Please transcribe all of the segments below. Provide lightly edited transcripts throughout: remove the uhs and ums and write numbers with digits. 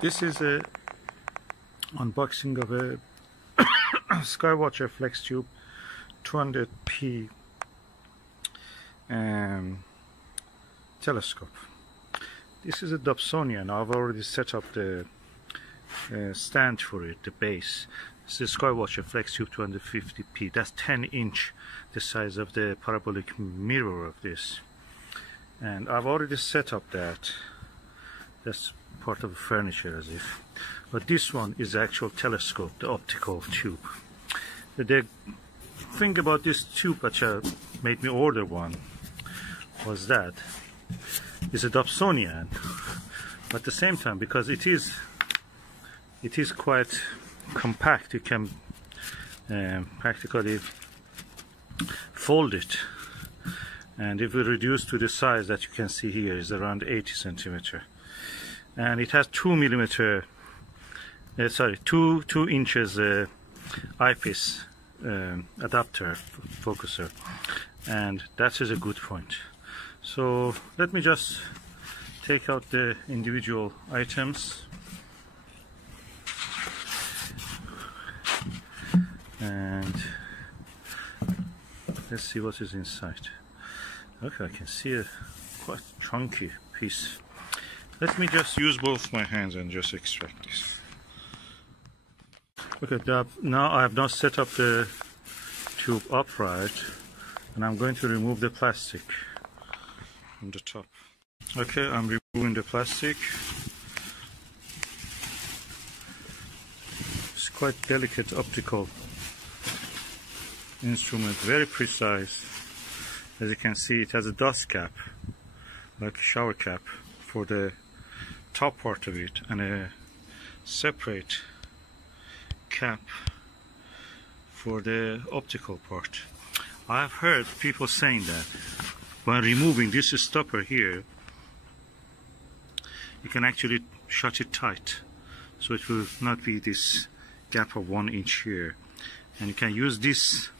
This is a unboxing of a Skywatcher Flextube 200p telescope. This is a Dobsonian. I've already set up the stand for it, the base. This is Skywatcher Flextube 250p. That's 10-inch, the size of the parabolic mirror of this. And I've already set up that. That's part of the furniture as if. But this one is the actual telescope, the optical tube. The thing about this tube which made me order one was that it's a Dobsonian, but at the same time, because it is quite compact, you can practically fold it, and if we reduce to the size that you can see here is around 80 centimeter, and it has 2 inches eyepiece adapter focuser, and that is a good point. So let me just take out the individual items and let's see what is inside. Okay, I can see a quite chunky piece. Let me just use both my hands and just extract this. Okay, now I have now set up the tube upright, and I'm going to remove the plastic from the top. Okay, I'm removing the plastic. It's quite delicate optical instrument, very precise. As you can see, it has a dust cap, like a shower cap, for the top part of it, and a separate cap for the optical part. I've heard people saying that by removing this stopper here, you can actually shut it tight, so it will not be this gap of 1 inch here, and you can use this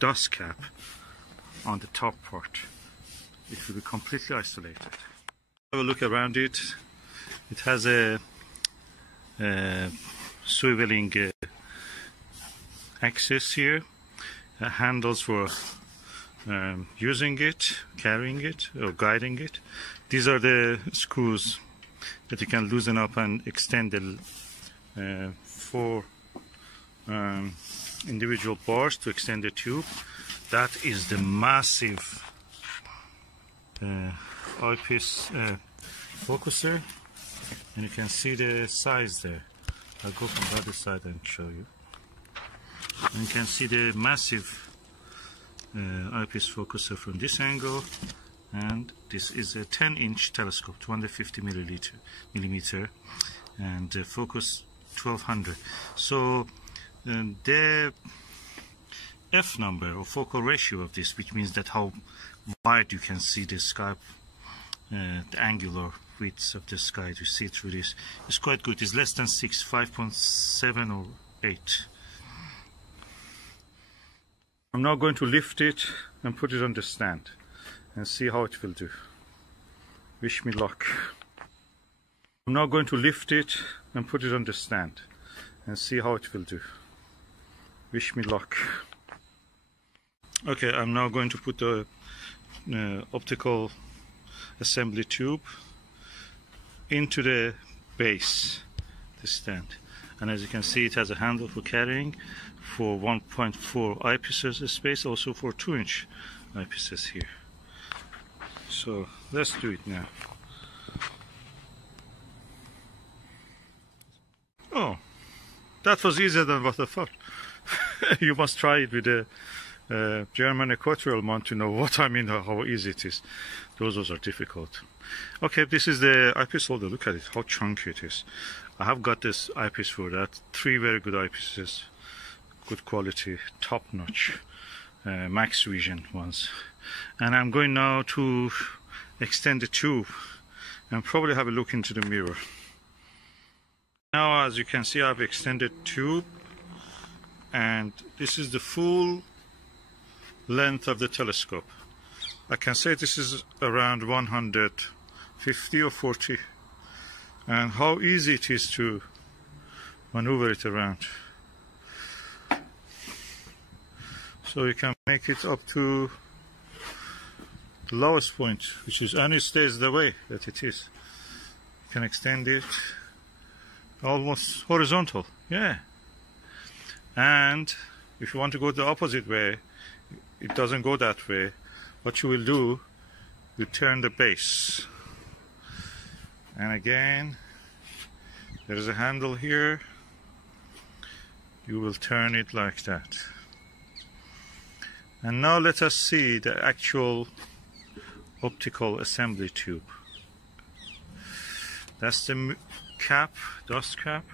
dust cap on the top part. It will be completely isolated. Have a look around it. It has a swiveling axis here, handles for using it, carrying it, or guiding it. These are the screws that you can loosen up and extend the 4 individual bars to extend the tube. That is the massive eyepiece focuser, and you can see the size there. I'll go from the other side and show you. And you can see the massive eyepiece focuser from this angle, and this is a 10-inch telescope, 250 millimeter, and focus 1200. So the F number, or focal ratio of this, which means that how wide you can see the sky, the angular width of the sky to see through this, is quite good. It's less than 6, 5.7 or 8. I'm now going to lift it and put it on the stand and see how it will do. Wish me luck. I'm now going to lift it and put it on the stand and see how it will do. Wish me luck. Okay, I'm now going to put the optical assembly tube into the base, the stand, and as you can see, it has a handle for carrying, for 1.4 eyepieces space, also for 2-inch eyepieces here. So let's do it now. Oh, that was easier than what I thought. You must try it with a German equatorial mount to know what I mean, how easy it is. Those are difficult. Okay, this is the eyepiece holder. Look at it, how chunky it is. I have got this eyepiece for that. 3 very good eyepieces, good quality, top notch, max vision ones. And I'm going now to extend the tube and probably have a look into the mirror. Now, as you can see, I've extended tube, and this is the full length of the telescope. I can say this is around 150 or 40 and how easy it is to maneuver it around. So you can make it up to the lowest point, which is, and it stays the way that it is. You can extend it almost horizontal, yeah. And if you want to go the opposite way, it doesn't go that way. What you will do, you turn the base. And again, there is a handle here. You will turn it like that. And now let us see the actual optical assembly tube. That's the cap, dust cap.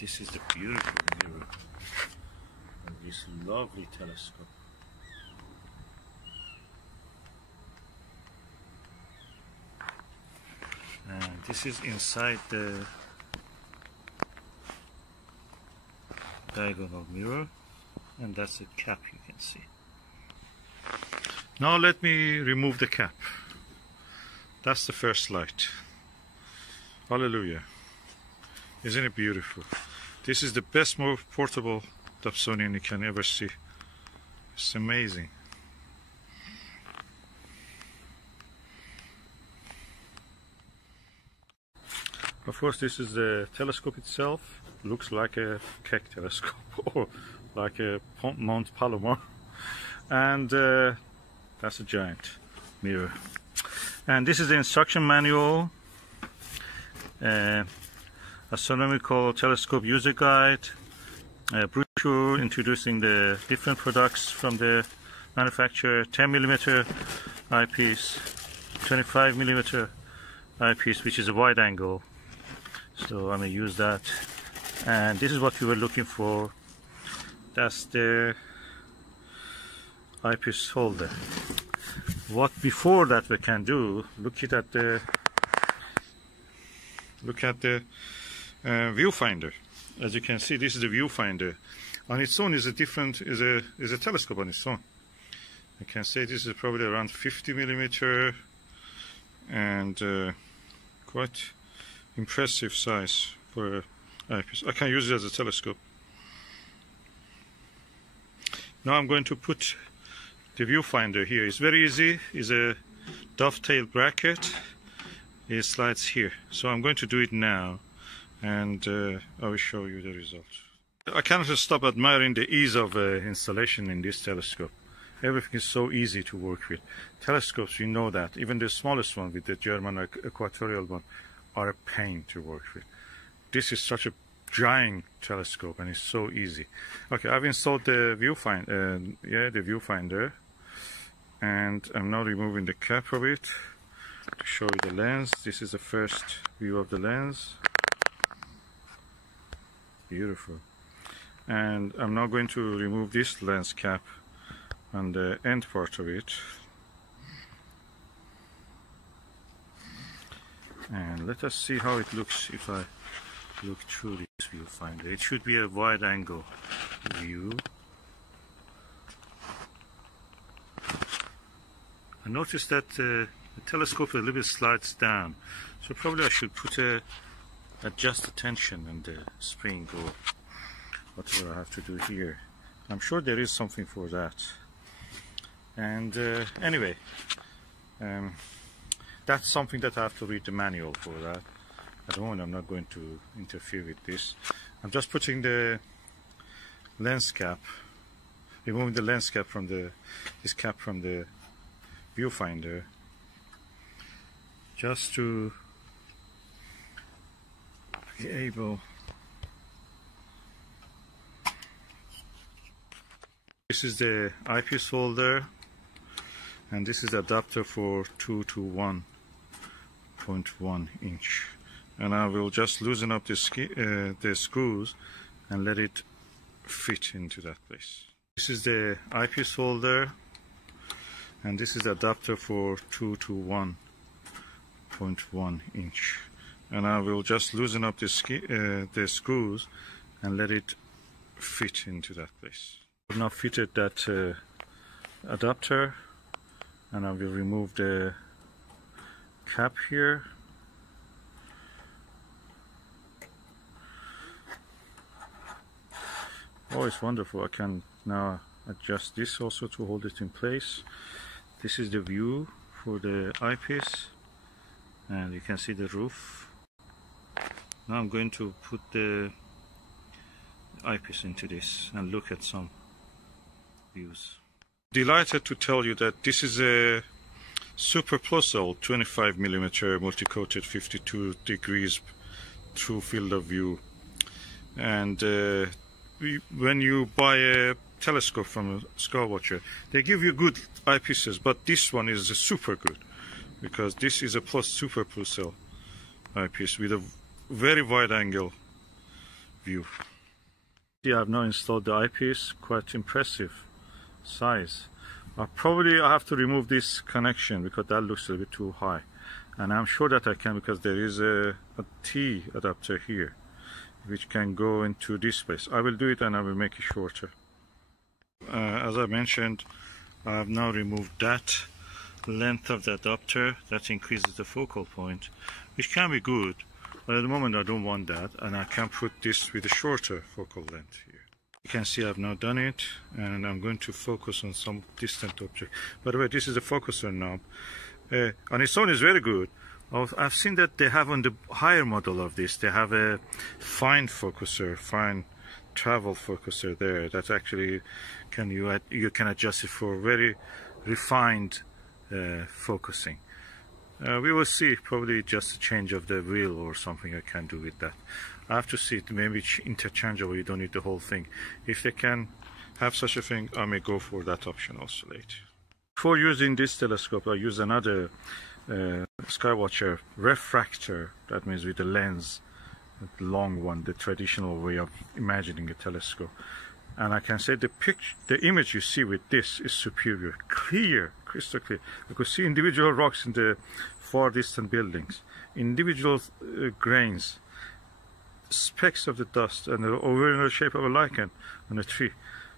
This is the beautiful mirror of this lovely telescope. And this is inside the diagonal mirror, and that's the cap you can see. Now let me remove the cap. That's the first light. Hallelujah. Isn't it beautiful? This is the best, most portable Dobsonian you can ever see. It's amazing. Of course, this is the telescope itself. Looks like a Keck telescope or like a Mount Palomar. And that's a giant mirror. And this is the instruction manual, astronomical telescope user guide, brochure introducing the different products from the manufacturer, 10mm eyepiece, 25mm eyepiece, which is a wide angle. So I'm going to use that. And this is what we were looking for. That's the eyepiece holder. What before that we can do, look at the viewfinder. As you can see, this is the viewfinder. On its own is a different, is a telescope on its own. I can say this is probably around 50mm and quite impressive size for a eyepiece. I can use it as a telescope. Now I'm going to put the viewfinder here. It's very easy. It's a dovetail bracket. It slides here. So I'm going to do it now, and I will show you the result. I cannot stop admiring the ease of installation in this telescope. Everything is so easy to work with. Telescopes, you know that. Even the smallest one with the German equatorial one are a pain to work with. This is such a giant telescope and it's so easy. Okay, I've installed the viewfinder, and I'm now removing the cap of it to show you the lens. This is the first view of the lens. Beautiful. And I'm now going to remove this lens cap on the end part of it. And let us see how it looks if I look through this viewfinder. It should be a wide angle view. I noticed that the telescope a little bit slides down, so probably I should adjust the tension and the spring or whatever I have to do here. I'm sure there is something for that. And anyway, that's something that I have to read the manual for that. At the moment I'm not going to interfere with this. I'm just putting the lens cap, removing the lens cap from this cap from the viewfinder, just to be able. This is the eyepiece holder, and this is the adapter for 2 to 1.1 inch. And I will just loosen up the screws and let it fit into that place. This is the eyepiece holder, and this is the adapter for 2 to 1.1 inch. And I will just loosen up the screws and let it fit into that place. I've now fitted that adapter, and I will remove the cap here. Oh, it's wonderful. I can now adjust this also to hold it in place. This is the view for the eyepiece, and you can see the roof. Now I'm going to put the eyepiece into this and look at some views. Delighted to tell you that this is a super plus 25mm multi-coated 52 degrees true field of view, and when you buy a telescope from Skywatcher, they give you good eyepieces, but this one is super good because this is a super plus eyepiece with a very wide angle view. Yeah, I've now installed the eyepiece, quite impressive size. Probably I have to remove this connection because that looks a little bit too high, and I'm sure that I can because there is a T adapter here which can go into this space. I will do it and I will make it shorter. As I mentioned, I have now removed that length of the adapter. That increases the focal point, which can be good, but at the moment I don't want that, and I can put this with a shorter focal length here. You can see I've now done it, and I'm going to focus on some distant object. By the way, this is a focuser knob. On its own is very good. I've seen that they have on the higher model of this, they have a fine focuser, fine travel focuser there that actually you can adjust it for very refined focusing. We will see, probably just a change of the wheel or something I can do with that. I have to see it, maybe it's interchangeable, you don't need the whole thing. If they can have such a thing, I may go for that option also later. Before using this telescope, I use another Skywatcher refractor, that means with the lens, the long one, the traditional way of imagining a telescope. And I can say the image you see with this is superior, clear, crystal clear. You could see individual rocks in the far distant buildings, individual grains, specks of the dust, and over in the shape of a lichen on a tree,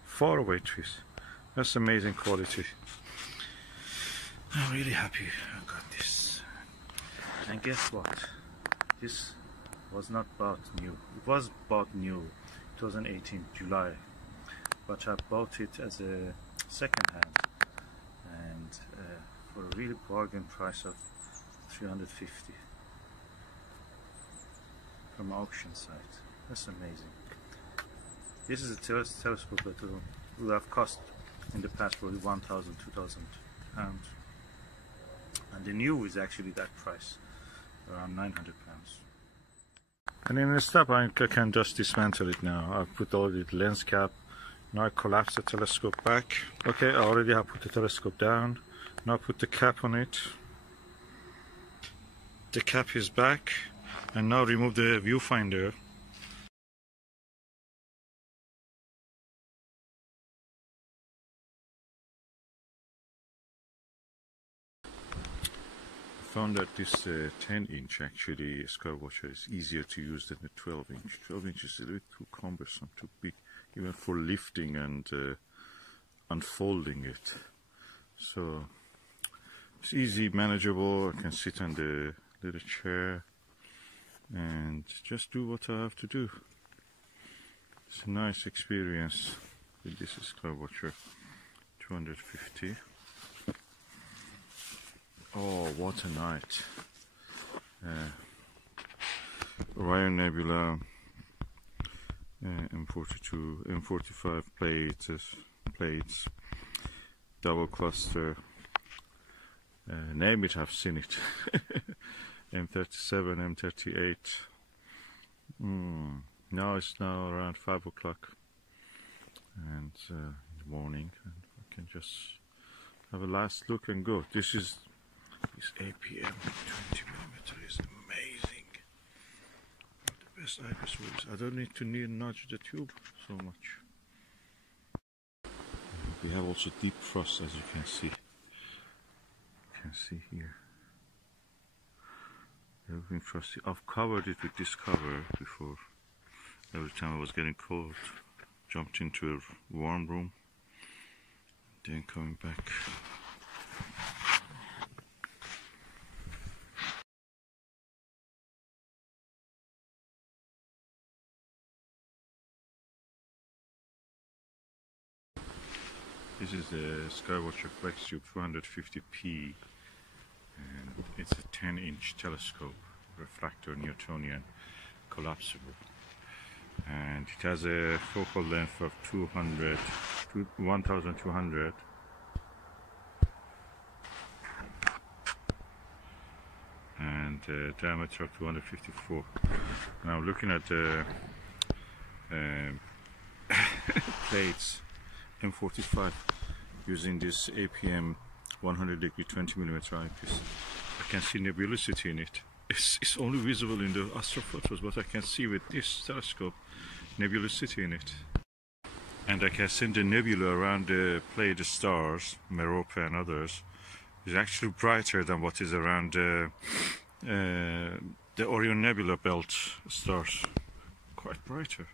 far away trees. That's amazing quality. I'm really happy I got this. And guess what? This was not bought new. It was bought new 2018 July, but I bought it as a second hand, and for a really bargain price of $350 from auction site. That's amazing. This is a telescope that would have cost in the past probably 1,000, 2,000 pounds, and the new is actually that price, around 900 pounds. And in the step I can just dismantle it now. I've put already the lens cap. Now I collapse the telescope back. Okay, I already have put the telescope down. Now put the cap on it. The cap is back, and now remove the viewfinder. I found that this 10-inch actually Skywatcher is easier to use than the 12-inch. 12-inch is a little bit too cumbersome, too big, even for lifting and unfolding it. So it's easy, manageable. I can sit on the little chair and just do what I have to do. It's a nice experience with this Skywatcher 250. Oh, what a night. Orion Nebula, M42, M45 Pleiades, double cluster, name it, I've seen it. M37, M38. Now it's now around 5 o'clock and in the morning, and I can just have a last look and go. This APM 20mm is amazing. The best eyepiece movies. I don't need to nudge the tube so much. We have also deep frost, as you can see. You can see here. Everything frosty. I've covered it with this cover before. Every time I was getting cold, jumped into a warm room, then coming back. This is the Skywatcher Flextube 250p, and it's a 10-inch telescope, refractor, Newtonian, collapsible, and it has a focal length of 1200 and a diameter of 254. Now looking at the plates M45 using this APM 100° 20mm eyepiece, I can see nebulosity in it. It's only visible in the astrophotos, but I can see with this telescope nebulosity in it. And I can see the nebula around the Pleiades stars, Merope and others, is actually brighter than what is around the Orion Nebula belt stars. Quite brighter.